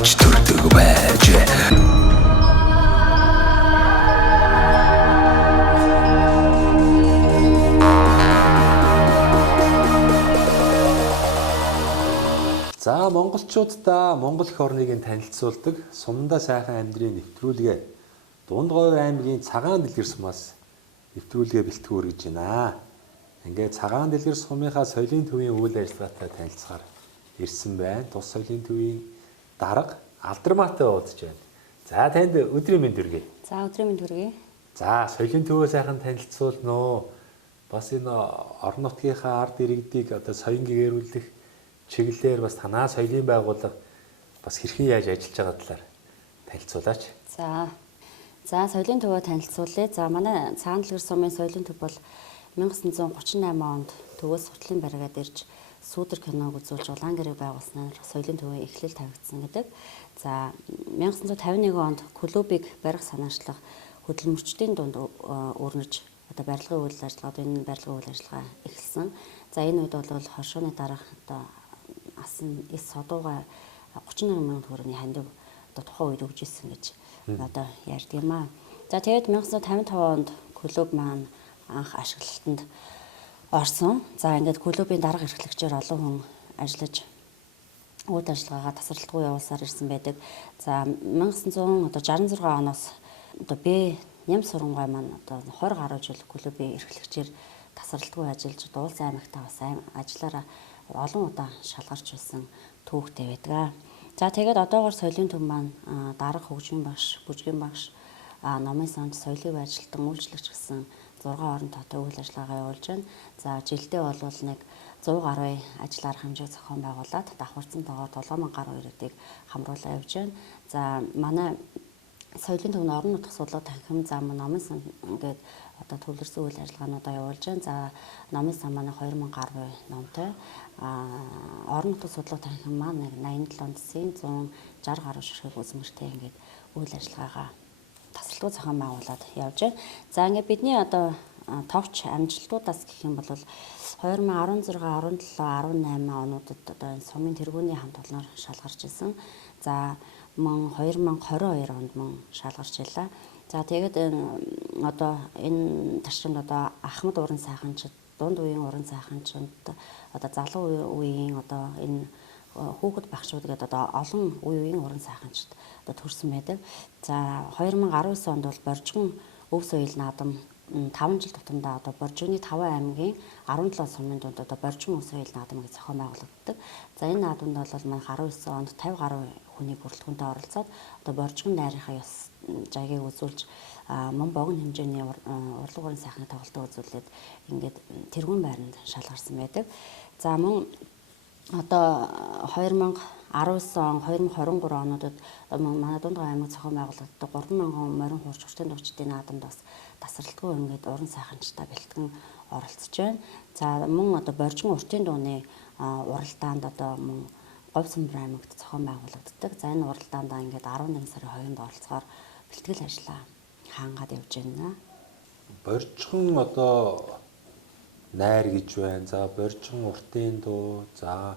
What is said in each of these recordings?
авч төрдөг байж. За монголчуудаа Монгол их орныг танилцуулдаг Сумдаа сайхан амьдрын нэвтрүүлгээ Дундгойр аймгийн Цагаан Дэлгэр сумаас нэвтрүүлгээ бэлтгэн үргэж байна. Ингээд Цагаан Дэлгэр сумынхаа соёлын төвийн үйл ажиллагаатай танилцахаар ирсэн байна. Тус соёлын төвийн дарга Алдармаатай уулзж байна. За танд өдрийн мэнд хүргэе. За өдрийн мэнд хүргэе. За соёлын төвөө сайхан танилцуулнаа. Бас энэ орон нутгийнхаа ард иргэдийг одоо соён гэгэрүүлэх чиглэлээр бас танаа соёлын байгууллага бас хэрхэн яаж ажиллаж байгаа талаар танилцуулаач. За соёлын төвөө танилцуулъя. За манай Цагаан Дэлгэр сумын соёлын төв бол 1938 онд төвөөс сутлын баригаад ирж Сүүдэр киног үзүүлж улаан гэрээ байгуулснаар соёлын төвийн эхлэл тавигдсан гэдэг. За 1951 онд клубыг барих санаачлах хөдөлмөрчдийн дунд өрнөж одоо барилгын үйл ажиллагаа эхэлсэн. За энэ үед бол хоршооны дараах одоо асан эс содууга 38 мянган төгрөгийн хандив одоо тухайн үед өгж ирсэн гэж одоо ярьдаг юм аа. За тэгээд 1955 онд клуб маань анх ашиглалтанд орсон. За ингээд клубын дарга эрхлэгчээр олон хүн ажиллаж үйл ажиллагаагаа тасралтгүй явуулсаар ирсэн байдаг. За 1966 оноос одоо Б ням сургууль маань одоо 20 гаруй жил клубын эрхлэгчээр тасралтгүй ажиллаж Дуулсан аймагтаа бас ажиллаараа олон удаа шалгарч байсан түүхтэй байдаг. За тэгээд одоогоор соёлын төв маань дарга хөгжмийн багш, бүжгийн багш, номын санч, соёлын ажилтан, үйлчлэгч гэсэн 6 орон тоотой үйл ажиллагаа явуулж байна. За жилдээ бол нэг 100 гаруй ажлаар хэмжээг зохион байгуулад давхарцсан тоогоор 7000 гаруй иргэдийг хамруулаа явж байна. За манай соёлын төвний орон нутгийн судлаа танхим зам номын сан ингээд одоо төвлөрсөн үйл ажиллагаануудаа явуулж байна. За номын сан манай 2000 гаруй номтой. Орон нутгийн судлаа танхим маань 87 засгийн 160 гаруй ширхэг үзмэртэй ингээд үйл ажиллагаагаа тасралтгүй зохион байгуулад явж байна. За ингээд бидний одоо товч амжилтуудаас гэх юм бол 2016, 17, 18 онуудад одоо энэ сумын тэргүүний хамт олноор шалгарч ирсэн. За мөн 2022 онд мөн шалгарч илаа. За тэгээд одоо энэ тарчимд одоо Ахмад уран сайханчид, дунд үеийн уран сайханчид, одоо залуу үеийн одоо энэ хүүхэд багшууд гэдэг одоо олон үеийн уран сайханчид одоо төрсэн байдаг. За 2019 онд бол Боржгон өв соёл наадам 5 жил тутамдаа одоо Боржигны 5 аймгийн 17 сумын дунд одоо Боржгон өв соёл наадам гэж зохион байгуулагддаг. За энэ наадамд бол манай 19 онд 50 гаруй хүний бүрэлдэхүүнтэй оролцоод одоо Боржгон найрынхаа ёс жагийг үзүүлж мөн богино хэмжээний урлаг уран сайхны тоглолтоо үзүүлээд ингээд тэргүүн байранд шалгарсан байдаг. За мөн одоо 2019 он 2023 онуудад манай Дундгой аймаг зохион байгуулагддаг 3000 морин хуурч уртын дуучдын наадамд бас тасралтгүй ингээд уран сайханчтай бэлтгэн оролцож байна. За мөн одоо Боржгон уртын дууны уралдаанд одоо мөн Говьсамбар аймагт зохион байгуулагддаг. За энэ уралдаанд ингээд 11 сарын 2-нд оролцохоор бэлтгэл ажлаа хаангаад явж байна. Боржгон одоо найр гэж байна. За Боржгон уртын дуу, за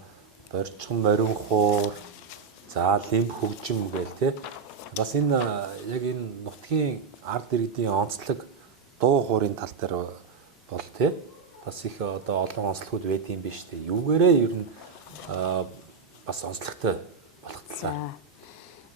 Боржгон морин хуур, за лимб хөгжим гээл те. Бас энэ яг энэ нутгийн ард иргэдийн онцлог дуу хуурын тал дээр бол те. Бас их одоо олон онцлогуд байдсан биш те. Юугээрээ ер нь бас онцлогтой болготлаа.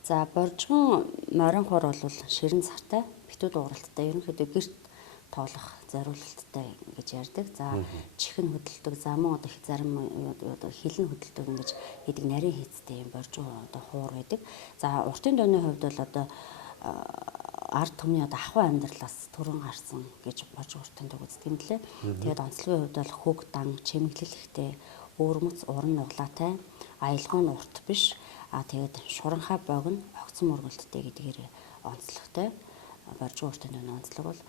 За Боржгон морин хуур бол ширэн цартай, битүү дууралттай, ерөнхийдөө гэрт тоглох зориулалттай гэж ярьдаг. За чихэн хөдөлдөг, за мөн одоо их зарим одоо хилэн хөдөлдөг ингэж гэдэг нарийн хийцтэй юм Боржгон одоо хуур байдаг. За уртын дууны хувьд бол одоо ард түмний одоо ахуй амьдралаас төрөн гарсан гэж Боржгон уртын дуу үздэг юм лээ. Тэгээд онцлогийн хувьд бол хөг дан, чимэглэл ихтэй, өөрмөц уран нуглаатай, аялгын урт биш. Тэгээд шуранхай богино, огцон мөргөлттэй гэдгээр онцлогтой. Боржгон уртын дууны онцлог бол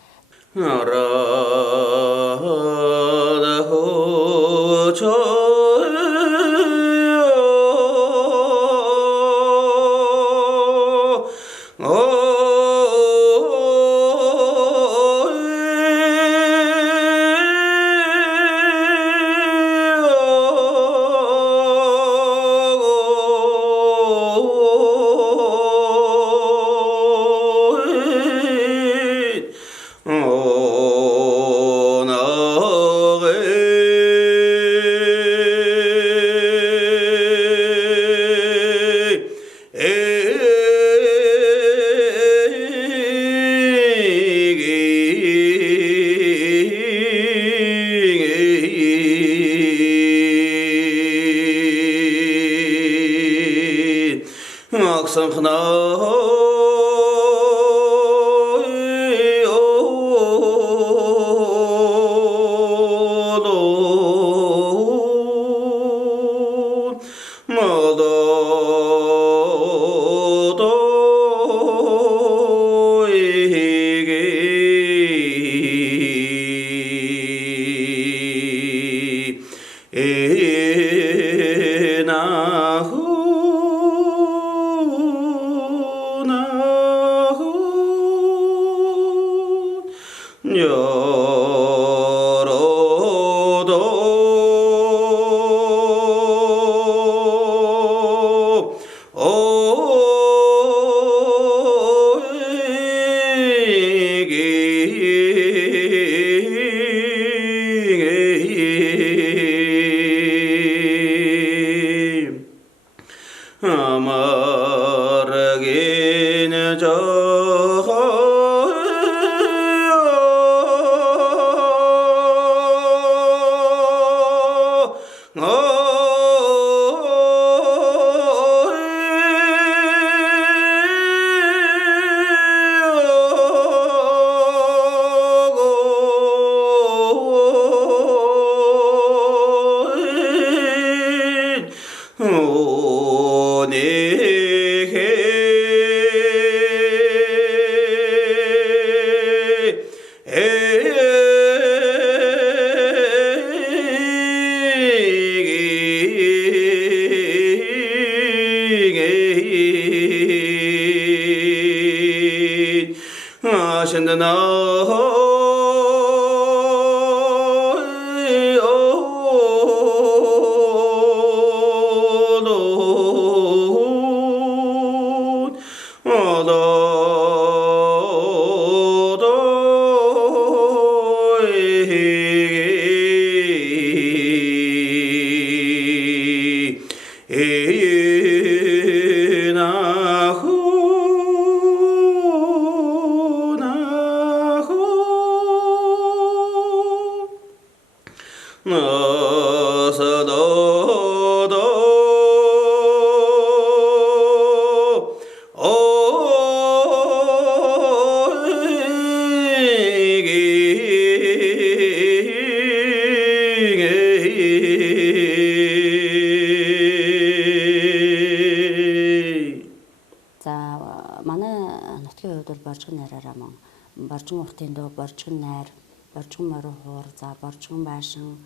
Боржгон найраараа мөн боржгон уртын дөө, боржгон найр, боржгон морин хуур, за боржгон байшин,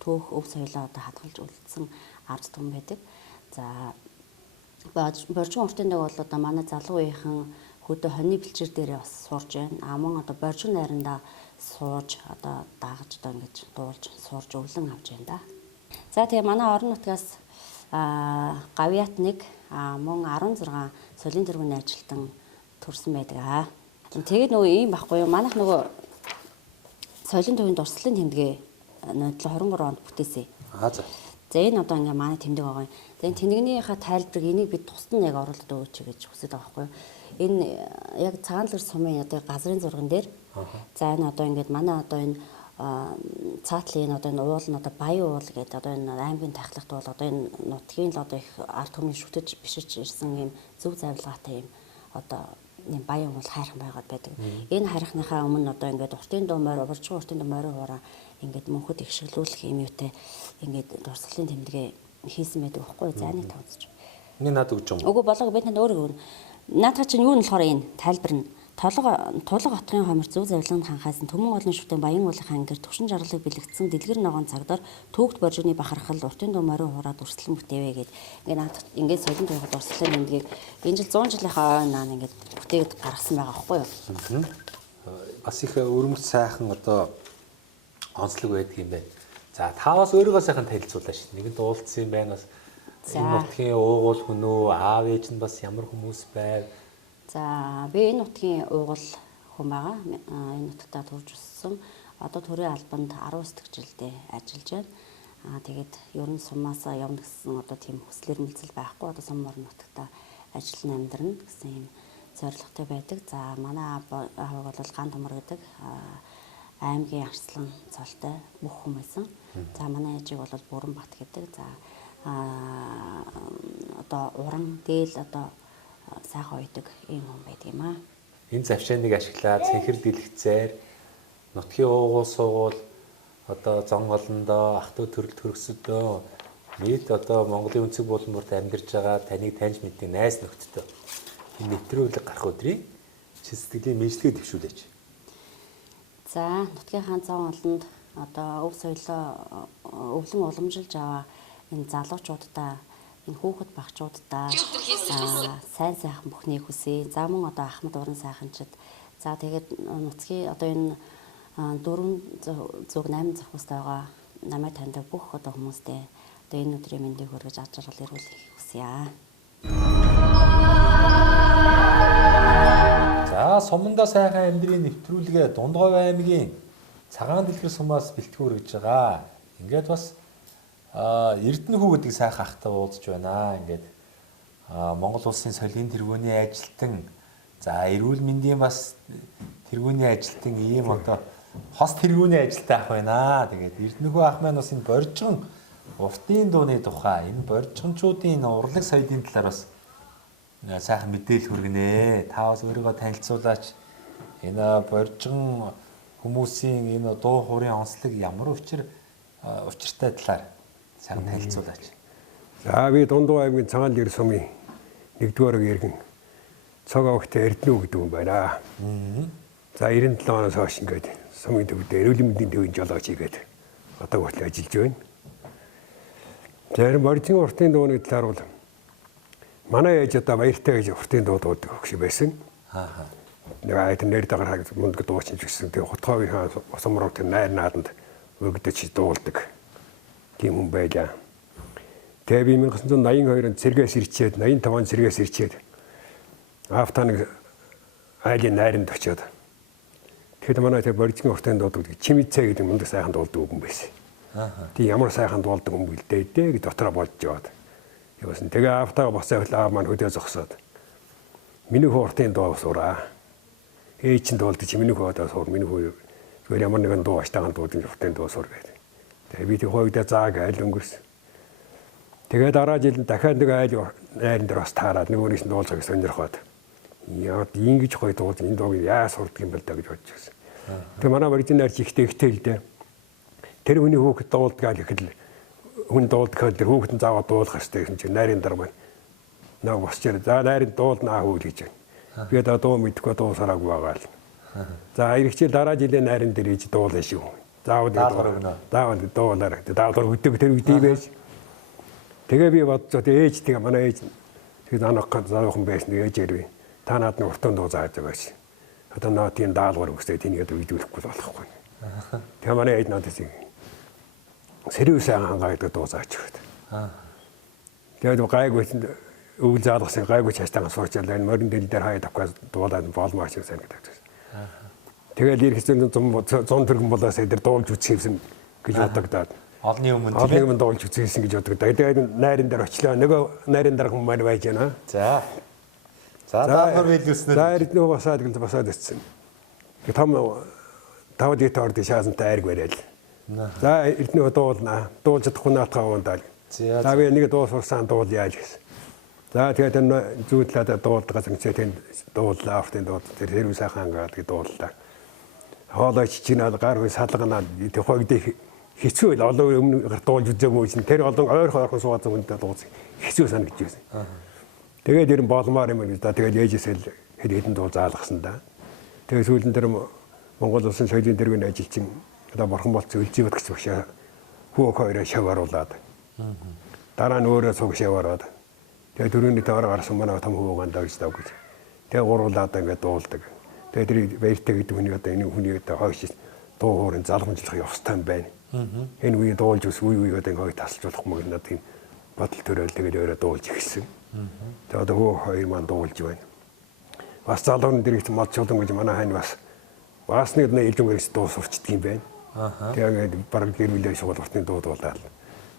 түүх өв соёлоо одоо хадгалж үлдсэн ард түмэн байдаг. За боржгон уртын дөө бол одоо манай залуу үеийнхэн хөдөө хоньны бэлчээр дээрээ бас сурж байна. Мөн одоо боржгон найрандаа сууж одоо даагж одоо ингэж дуулж сурж өвлөн авч байна да. За тэгээ манай орон нутгаас гавьяат нэг мөн 16 соёлын тэргүүний ажилтан төрсэн байдаг. Тэгээд нөгөө ийм байхгүй юу? Манайх нөгөө соёлын төвийн дурслалын тэмдэгээ 723 онд бүтээсэн. За. За энэ одоо ингээ манай тэмдэг байгаа юм. Тэгээд тэмдэгнийхээ тайлбарыг энийг бид тусад нь яг оруулаад өгөөч гэж хүсэж байгаа байхгүй юу? Энэ яг цагаан лэр сумын одоо газрын зурган дээр. За энэ одоо ингээд манай одоо энэ цаатлын одоо энэ уул нь одоо баян уул гэдэг одоо энэ аймгийн тахлагт бол одоо энэ нутгийн л одоо их ард түмний шүтэж бишиж ирсэн юм зөв завилгаатай юм одоо юм баян уул хайрхан байгаад байдаг. Энэ хайрхныхаа өмнө одоо ингээд уртын дөө морь, боржгон уртын дөө морь хуураа ингээд мөнхөд их шиглүүлэх юм юутай ингээд дурслалын тэмдэгээ хийсэн байдаг байхгүй юу? За нэг тавцж. Энэ надад өгч юм. Үгүй болоо бид надад өөрөө өгнө. Наадах чинь юу нь болохоор энэ тайлбар нь Тулга хотын хомор зөв завилганд ханхаас төмөн олон шүтэн баян уулынхаа ангир төвшин жарлыг бэлэгдсэн дэлгэр ногоон цагдаар төвөгт боржигны бахархал уртын дөө морин хураад үрслэн бүтээвэ гэд ингээд соёлын төвийн дурслалын тэмдгийг энэ жил 100 жилийнхаа наан ингээд бүтээгээд гаргасан байгаа байхгүй юу? Бас их өрмөц сайхан одоо онцлог байдаг юм байна. За та бас өөрийгөө сайхан танилцуулаач. Нэгэнд уулзсан юм байна бас. Энэ нутгийн уугуул хүн үү, аав ээж нь бас ямар хүмүүс байв? За би энэ нутгийн уугуул хүн байгаа. Энэ нутагтаа төрж өссөн. Одоо төрийн албанд 19 дэх жилдээ ажиллаж байна. Тэгээд ер нь сумаасаа явна гэсэн одоо тийм хүсэл эрмэлзэл байхгүй. Одоо сум орон нутагтаа ажиллан амьдрна гэсэн юм зорилготой байдаг. За манай аав бол Ган Томор гэдэг аймгийн арслан цолтой бүх хүн байсан. За манай ээжийг бол Бүрэн Бат гэдэг. За одоо уран дээл одоо сайхан уйдаг ийм хүн байдаг юм аа. Энэ завшааныг ашиглаад цэнхэр дэлгэцээр нутгийн уугуул суугуул одоо зон голондоо ах トゥ төрөл төрөсөдөө нийт одоо Монголын өнцөг булан бүрт амьдарч байгаа таныг таньж мэддэг найз нөхдөд энэ нэвтрүүлэг гарах өдрийг чи сэтгэлийн мэдлэгээ дэвшүүлээч. За нутгийнхаа зон олонд одоо өв соёлоо өвлөн уламжилж аваа энэ залуучуудаа энэ хүүхэд багчуудаа сайн сайхан бүхнийг хүсье. За мөн одоо Ахмад уран сайханчид за тэгээд нутгийн одоо энэ 4 зүг 8 завхустай байгаа намайг таньдаг бүх одоо хүмүүстээ одоо энэ өдрийн мэндийг хүргэж аж аргал эрүүлэх хүсье. За суманда сайхан амьдрын нэвтрүүлгээ Дундгов аймгийн Цагаан дэлгэр сумаас бэлтгэн хүргэж байгаа. Ингээд бас Эрдэнэхүү гэдэг сайхан ахтай уулзж байна. Ингээд Монгол улсын соёлын тэргүүний ажилтан за эрүүл мэндийн бас тэргүүний ажилтан ийм одоо хос тэргүүний ажилтан ах байна. Тэгээд Эрдэнэхүү ах маань бас энэ боржгон уртын дууны тухай энэ боржгончуудын урлаг соёлын талаар бас сайхан мэдээлэл хүргэнэ. Та бас өөрийгөө танилцуулаач. Энэ боржгон хүмүүсийн энэ дуу хуурын онцлог ямар учиртай талаар сайхан танилцуулаач. За би Дундгов аймгийн Цагаан дэлгэр сумын 1-р иргэн цог огтой Эрдэнэ гэдэг юм байна. За 97 оноос хойш ингээд сумын төвд эрүүл мэндийн төвийн жолооч игээд одоо хүртэл ажиллаж байна. Тэр боржгон уртын дууны талаар бол манай ээж одоо баяртай гэж уртын дуу дуудаг хөш байсан. Нэг нэр дагаар мундаг дуучин гэсэн тэг хотхоогийн сумрууд найр нааданд өгдөж дуулдаг тийм хүн байлаа. Тэгээ би 1982 онд сэргээс ирчээд 85 онд сэргээс ирчээд автоныг айлын найранд очиод тэгэхэд манай тэг боржгон уртын дуудаг чимэцээ гэдэг мундаг сайхан дуулдаг хүн байсан. Тэг ямар сайхан дуулдаг хүн бэлдээ гэж дотроо болж яваад явсан. Тэгээ автаа босоо маань хөдөө зогсоод миний хуртын дуу сураа. Ээж нь дуулдаг чи миний хөөдөө сур миний хөө зүгээр ямар нэгэн дуу аштайхан дуудын хуртын дуу сур гэдэг. Тэгээ би тэг хөөдөө зааг айл өнгөрсөн. Тэгээ дараа жил дахиад нэг айл найран дээр бас таараад нэг өөрийнх нь дуулахыг сонирхоод яа ингэж гоё дуулж энэ дууг яа сурдаг юм бол та гэж бодож байсан. Тэгээ манай боржинаар чихтэй ихтэй тэр хүний хүүхэд дуулдаг гэхэд хүн дуулдаг тэр хүүхэд нь заавал дуулах хэрэгтэй гэсэн чинь найрын дараа маань наа босчээр за найрын дуулнаа хүү гэж байна. Би одоо дуу мэдгүй дуу сараагүй байгаа л. За иргэжил дараа жилийн найран дээр иж дуулаа шүү. Заавал дуулаарай. Заавал өдөг тэр үдий байж. Тэгээ би бодцоо ээж тэгээ манай ээж тэгээд анх заахан байсан ээжээр би та наад нь уртан дуу зааж байгаа шин. Одоо наа тийм даалгавар өгсөй тэнийг үйдүүлэхгүй болохгүй. Тэгээ манай ээж надад сэрүүсэн хангаа гэдэг дуу зааж өгöd. Тэгээд гайгүй өвөл заалгасан гайгүй чаастаа суучаал энэ морин дэл дээр хаяад авах дуулаад болмоо ч гэсэн гэдэг. Тэгээд ирэхсэн 100 төгрөг болоос эдэр дуулж үтсэн гэж бодогдоод Олны өмнө дуулж үтсэн гэж бодогдоод. Тэгээд найран дээр очлоо. Нөгөө найран дээр хүмүүс маань байж байна. За даалгавар биелүүлснээр за Эрдэнэ босоод өссөн. Тэгээд том 5 дээд орд шаасантай айрг барайл. За Эрдэнэ дуулнаа. Дуулж чадахгүй наатгаа уундаал. За би нэг дуу сурсан дуулъя гэсэн. За тэгээд энэ зүүдлээд дуулдагаас ингээд дууллаа автын дууд тэр хэрүү сайхан гэдэг дууллаа. Хоолой чичнаад гар хөө салганаад тэр хойд хэцүү л олон өмнө дуулж үзээгүй чинь тэр олон ойрхон суугаад үнэндээ дууц хэцүү санагдаж байсан. Тэгээд ер нь болмоор юм л да. Тэгээд ээжээсэл хэдэн дуу заалгасан да. Тэгээд сүүлэн тэр Монгол улсын соёлын тэргүүний ажилчин одоо борхон болц үлзий бат гэж багшаа хүүг хоёроо шавааруулад. Дараа нь өөрөө цуг шаваараад. Тэгээ дөрөвний таараа гарсан манай том хүүгандаа гэж дав гэж. Тэгээ гуруулаад ингээд дуулдаг. Тэгээ тэр баяртай гэдэг хүний одоо энэ хүний одоо хойш дуу хоорын залгамжлах ёстой юм байна. Энэ үеийн дуулж ус үе одоо ингээд тасалж болохгүй надад тийм бодол төрөөл тэгээд өөрөө дуулж ихсэн. Тэгээ одоо хүү хоёр маань дуулж байна. Бас залуун дэрэгт мод чулан гэж манай хань бас нэг илжүнгэрс дуу сурчдаг юм байна. Тэгээ ингээд бараг гэр бүлийн шуулгалтын дуу дуулаад.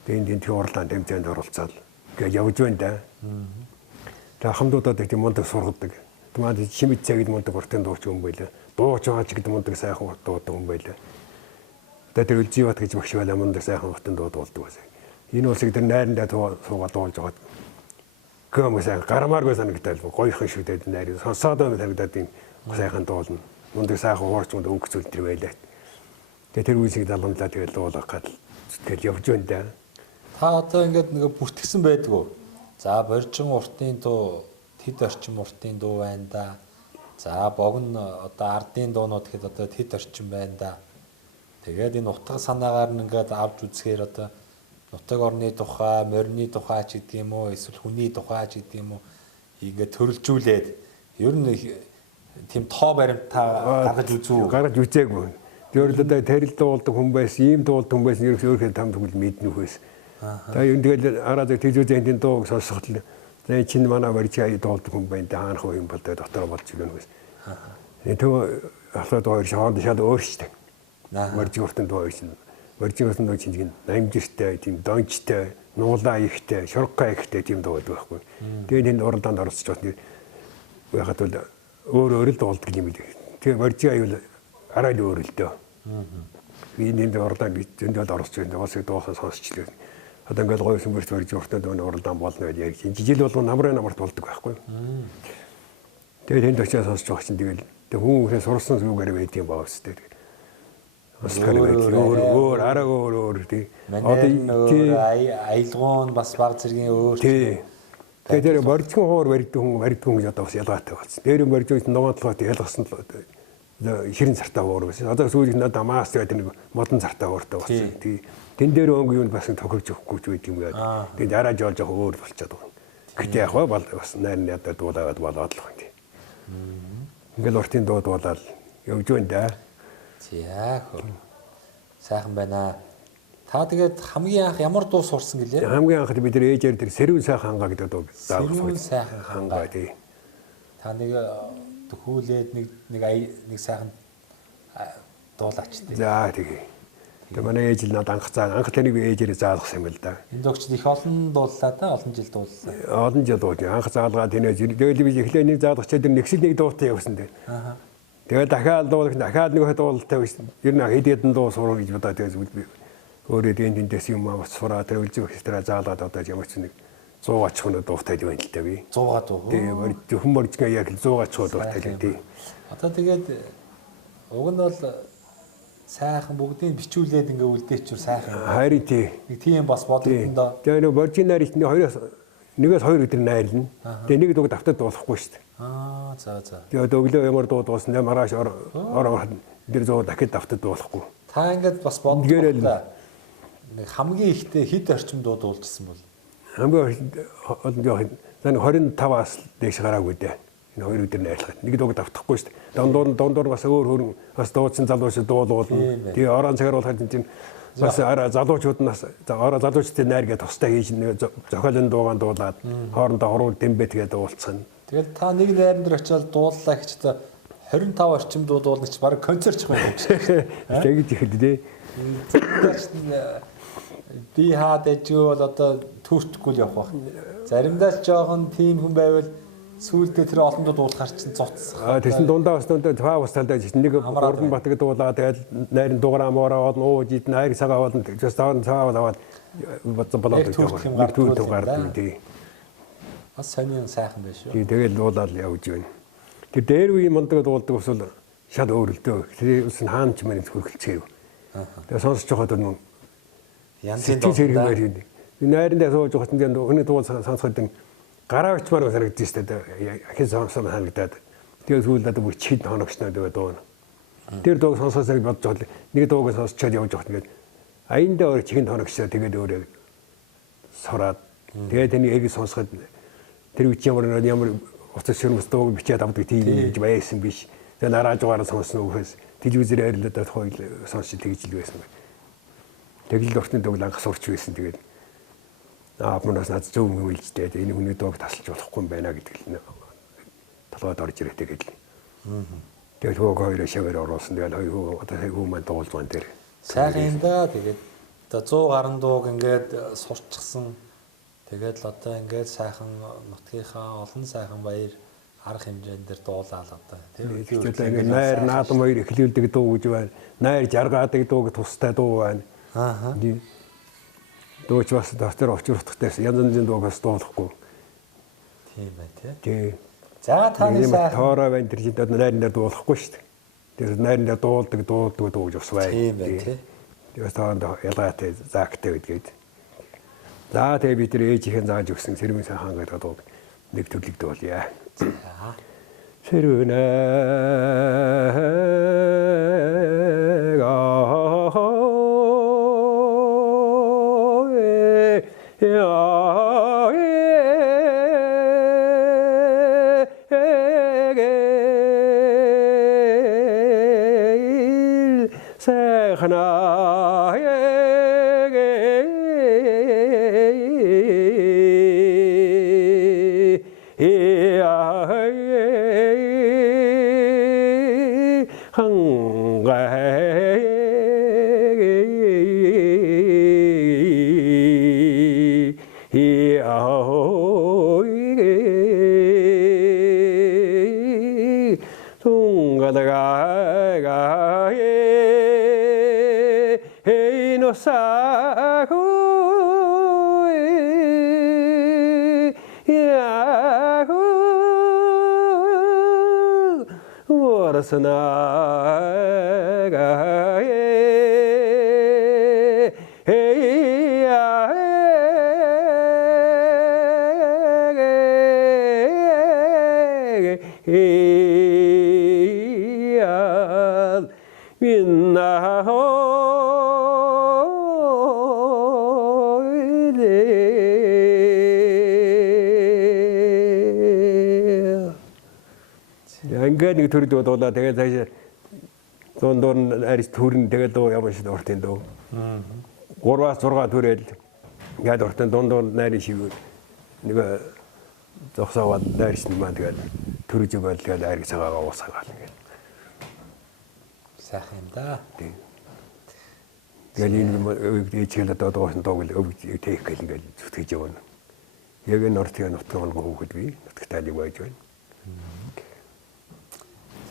Тэгээ энэ урлаан тэмцээнд оролцоод гэж явж байна да. Тэгээ хамдуудад их мундаг сургадаг. Тамад чимэцээ гэдэг мундаг уртын дууч юм байлаа. Дууч байгаа ч гэдэг мундаг сайхан дуудаг юм байлаа. Тэгээ тэр үлзий бат гэж багш байлаа мундаг сайхан уртын дуу дуулдаг байсан. Энэ улсыг тэр найрандаа суугаад дуулж байгаа. Гомсаа гарамааргүй санагдаад гоёхон шүү дээ найр. Сонсоод байна санагдаад юм сайхан дуулна. Мундаг сайхан уурчмд өнгөцөл тэр байлаа. Тэгээ тэр үеийг залгамлаа тэгэл дуулах гал тэгэл явж байна да. Та одоо ингээд нэг бүртгэсэн байдгүй. За боржин уртын дуу, тэд орчим уртын дуу байна да. За богино одоо ардын дуунууд гэхэд одоо тэд орчим байна да. Тэгээд энэ утга санаагаар нь ингээд авч үзэхээр одоо нутаг орны тухай, морины тухай ч гэдэг юм уу, эсвэл хүний тухай ч гэдэг юм уу ингээд төрөлжүүлээд ер нь тийм тоо баримтаа гаргаж үзүү. Гаргаж үзээгүй. Тэр л одоо тэрэл дуулдаг хүн байсан, ийм дуулдаг хүн байсан ерөөс өөрхөн там тэгвэл мэднэ хөөс. За юм тэгэл араа зөв тэжүүзэнтийн дууг сонсоход л за чинь манай барьчаа дуулдаг хүн байна да хаанах юм бол дотор болж ирнэ хөөс. Тэв ахлаад хоёр шонд шал өөрчтэй. Барьчаа уртан дуу байсан. Барьчаа уртан дуу чинь намжиртай, тийм дончтой, нуулаа ихтэй, шургаа ихтэй тийм дуу байдаг байхгүй. Тэгээд энэ уралдаанд оролцож байна. Яхад бол өөр л дуулдаг юм билээ. Тэгээ барьчаа аюул арай л өөр л дөө. Энэ уралдаанд зөндөл оролцож байна. Уусыг дуусан сонсчлээ. Одоо ингээд гоё сүмбэрт барьж уртанд уралдаан болно гэж ярьж. Жижил болгон намрт болдог байхгүй. Тэгээд энд очиад сонсож байгаа чинь тэгэл хүн ихээ сурсан зүгээр байд юм баа өстэй. Бас өөр арай өөр тий. Одоо аялгуун бас баг зэргийн өөр. Тэгээд тэр боржгон хоор барьдаг хүн одоо бас ялгаатай болсон. Дээр боржгон ногоонтлогоо ялгасан ширэн цартаа хоор байсан. Одоо сүүлд надад маас гэдэг нэг модон цартаа хоортой болсон. Тий. Тэн дээр өнгө юу бас тохирж өгөхгүй ч байд юм яа. Тэгээд арай жоолж өөр болчиход байна. Гэтэ яг бас найрны ядад дуулаад болоод л байна. Ингээл уртын дуу дуулаад явж байна да. За хөө. Сайхан байна. Та тэгээд хамгийн анх ямар дуу сурсан гэлээ? Хамгийн анх бид нэр ээжээр тэр Сэрүүн сайхан хангаа гэдэг дуу заавал. Сэрүүн сайхан хангаа тий. Та нэг төхүүлээд нэг сайхан дуулаач тий. За тэгээ. Тэгээ манай ээж л надад анх таныг ээжээр заалгасан юм л да. Энэ дөгчд их олон дууллаа да, олон жил дууллаа. Олон жил дуулсан. Анх заалгаад тэнэ тэгэл би эхлээ нэг заалгачаад тэр нэгсэл нэг дуутай явсан дээ. Тэгээд дахиад нэг дуулалтай байсан. Ер нь хэд хэдэн дуу сурах гэж бодоод тэгээд өөрөө дэндээс юм авах сураа тэр үлзий оркестраа заалгаад одоо ямар ч нэг 100 ач хүн дуутай байна л да би. 100 дуу. Тэгээд зөвхөн боржгаа яг 100 ач хүн дуутай л дээ. Одоо тэгээд уг нь бол сайхан бүгдийг бичүүлээд ингээ үлдээчүүр сайхан. Харин тий. Нэг тийм бас бодлондоо. Тэгээ нэг боржинаар ихний нэгээс хоёр өдөр найрлна. Тэгээ нэг дууг давтад дуулахгүй шүү дээ. За. Тэгээ өглөө ямар дуу дуусан юм маргааш ороод тэр зөө дахид давтад дуулахгүй. Та ингээд бас бодлоо. Нэг хамгийн ихтэй хэд орчим дуу дуулжсэн бол? Хамгийн олон 25-аас дээш гараагүй дээ. Энэ хоёр өдөр найрлахад нэг дууг давтахгүй шүү дээ. Дондор бас өөр хөрөн бас дуудсан залуучууд дуулуулна. Тэгээ орон цагаар болохоор чинь бас залуучууд нас залуучдын найргээ тустай хийж зохиолын дуугаан дуулаад хоорондоо хуруу дэмбэтгээ дуулцсан. Тэгээд та нэг найран дээр очиод дууллаа гэж та 25 орчим дуу дуулна гэж баг концерт чих байх юм шиг. Тэгж ихэд дээ. Би хаад ээжгүй бол одоо төртггүй л явах байх. Заримдаа ч жоохон тийм хүн байвал сүүлдээ тэр олон дуу дуулахар чинь цуцсах. Тэсэн дундаа фаа ус талдаа нэг урдан батг дуулаад тэгэл найрын дугараа моороод ууж ид найр цагаа болон цаавал аваад болоод гардаг тий. Бас сонин сайхан байж шүү. Тэгэл дуулаад явж байна. Тэр дээр үе мундаг дуулдаг ус бол шал өөр л дөө. Тэр ус хаан ч мань хөргөлцгээв. Тэгээ сонсож байхад бол янзын дуу. Найрандаа сууж байхад энэ хүний дуу сонсоход гараа очмаар харагдаж штэ ахин сонсон харагдаад тэгээд сүүлд одоо бүр чихд хоногчноо тэгээд дуuna. Тэр дууг сонсоосаа бодож байгаа нэг дууг сонсчоод явж байгаа тэгээд аяндаа өөр чихд хоногчсоо тэгээд өөрөө сураад тэгээд тэнийг эг сонсоход тэр үчи ямар уцас ширмэс дууг бичээд авдаг тийм гэж байсан биш. Тэгээд нарааж угаараа сонсно үхээс телевизээр арилаад хойд сонсч тэгж л байсан. Тэгэл уртны дууг анх сурч байсан тэгээд мөнөөс над зөв юм үйлдэлтэй энэ хүний дууг тасалж болохгүй юм байна гэдэг л толгойд орж ирээ тэгээд. Тэгээд хөөг хоёроо шавар оруулсан тэгээд одоо хөө маань дуулж байна тэр. Сайхан юм да тэгээд одоо 100 гаруй дууг ингээд сурчсан. Тэгээд л одоо ингээд сайхан нутгийнхаа олон сайхан баяр арга хэмжээнд дээр дуулаад одоо тийм ингээд найр наадам хоёр эхлүүлдэг дуу гэж байна. Найр жаргаадаг дууг тустай дуу байна. Дууч бас доктор очир утгатайс янз янзын дууг бас дуулахгүй. Тийм бай тий. Тий. За таны Ийм сайхан тоороо байна тэр чинь найрандаа дуулахгүй шүү дээ. Тэр найрандаа дуулдаг дууж ус бай. тийм бай тий. Тэгээс таанд ялгаатай заактай гэдгээд. За тэгээ би тэр ээжийнхэн зааж өгсөн сэрвэн сайхан гэдэг дуу нэг төрлөг дуулъя. За. Ингээд нэг төр дуулаа тэгээд цааш дундуур нь арьс төрн тэгээд дуу ямар шиг уртын дуу. 3-6 төрөл ингээд уртын дундуур найрын шиг нэг зогсоогоод найрс нь маань тэгээд төрөж өгөөл тэгээд ариг цагаагаа уусгаал ингээд. Сайхан юм да. Тэгээд энэ ээжгээл одоо дуусан дууг л өвд тээх гэл ингээд зүтгэж явна. Яг энэ нортын нутгийн хөөхд би нутгтай нэг байж байна.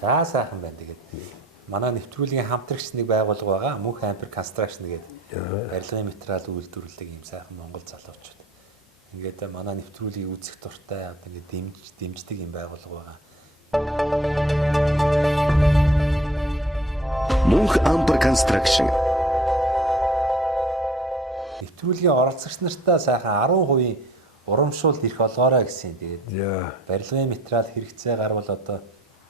За сайхан байна тэгээд. Манай нэвтрүүлгийн хамтрагч нэг байгуулга байгаа. Мөнх Ампер Construction гэдэг барилгын материал үйлдвэрлэдэг юм сайхан Монгол залуучууд. Ингээд манай нэвтрүүлгийг үзэх дуртай ингээд дэмждэг юм байгуулга байгаа. Мөнх Ампер Construction. Нэвтрүүлгийн оролцогч нартаа сайхан 10% урамшуулт ирэх олоорой гэсэн. Тэгээд барилгын материал хэрэгцээ гарвал одоо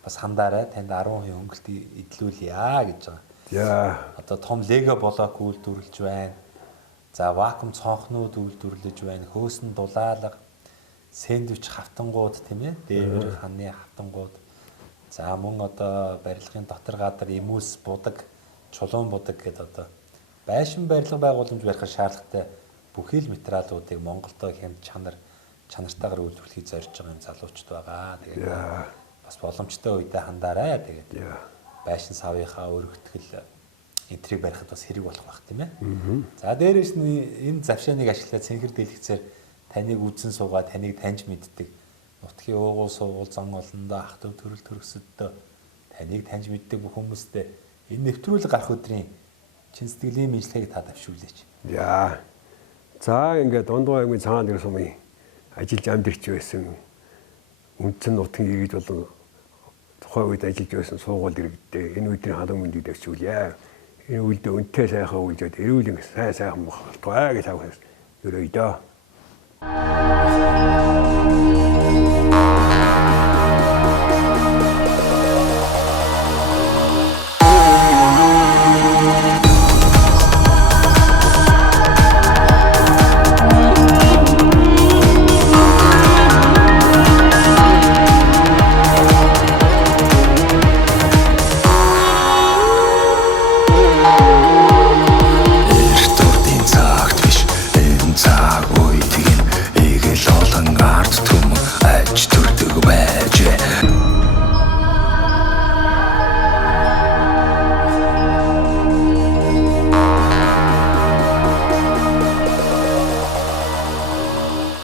бас хандаарай танд 10% хөнгөлт идэлүүлье гэж байгаа. За. Одоо том лего блок үйлдвэрлэж байна. За вакуум цонхнууд үйлдвэрлэж байна. Хөөсөн дулаалга, сэндвич хавтангууд тийм ээ. Дээвэр ханы хавтангууд. За мөн одоо барилгын дотор гадар эмүүс будаг, чулуун будаг гэдэг одоо байшин барилга байгууламж барихад шаардлагатай бүхий л материалуудыг Монголдо хямд чанартайгаар үйлдвэрлэхийг зорж байгаа юм залуучууд байгаа. Тэгээд бас боломжтой үедээ хандаарай. Тэгээд байшин савынхаа өргөтгөл энтриг барихад бас хэрэг болох байх тийм ээ. За дээрээс нь энэ завшааныг ашиглаад цэнхэр дэлгэцээр таныг үзэн суугаад таныг таньж мэддэг. Нутгийн уугуул суугуул зан олондоо ах トゥ төрөл төрөсөдөө таныг таньж мэддэг бүх хүмүүстээ энэ нэвтрүүлэг гарах өдрийн чин сэтгэлийн мэдлэгийг та давшуулаач. За ингээд Дундгой аймгийн цагаан дэр сумын ажиллаж амьдарч байсан үндсэн нутгийн иргэд болон тухайн үед ажиллаж байсан суугуул иргэдээ энэ өдрийн халуун мэндийг давшуулъя. Энэ үйлдэл үнэтэй сайхан үйлдэл эрүүл сайхан болтугай гэж тавьсан. Өрөөдөө. Арт түмэн аж төрдөг байж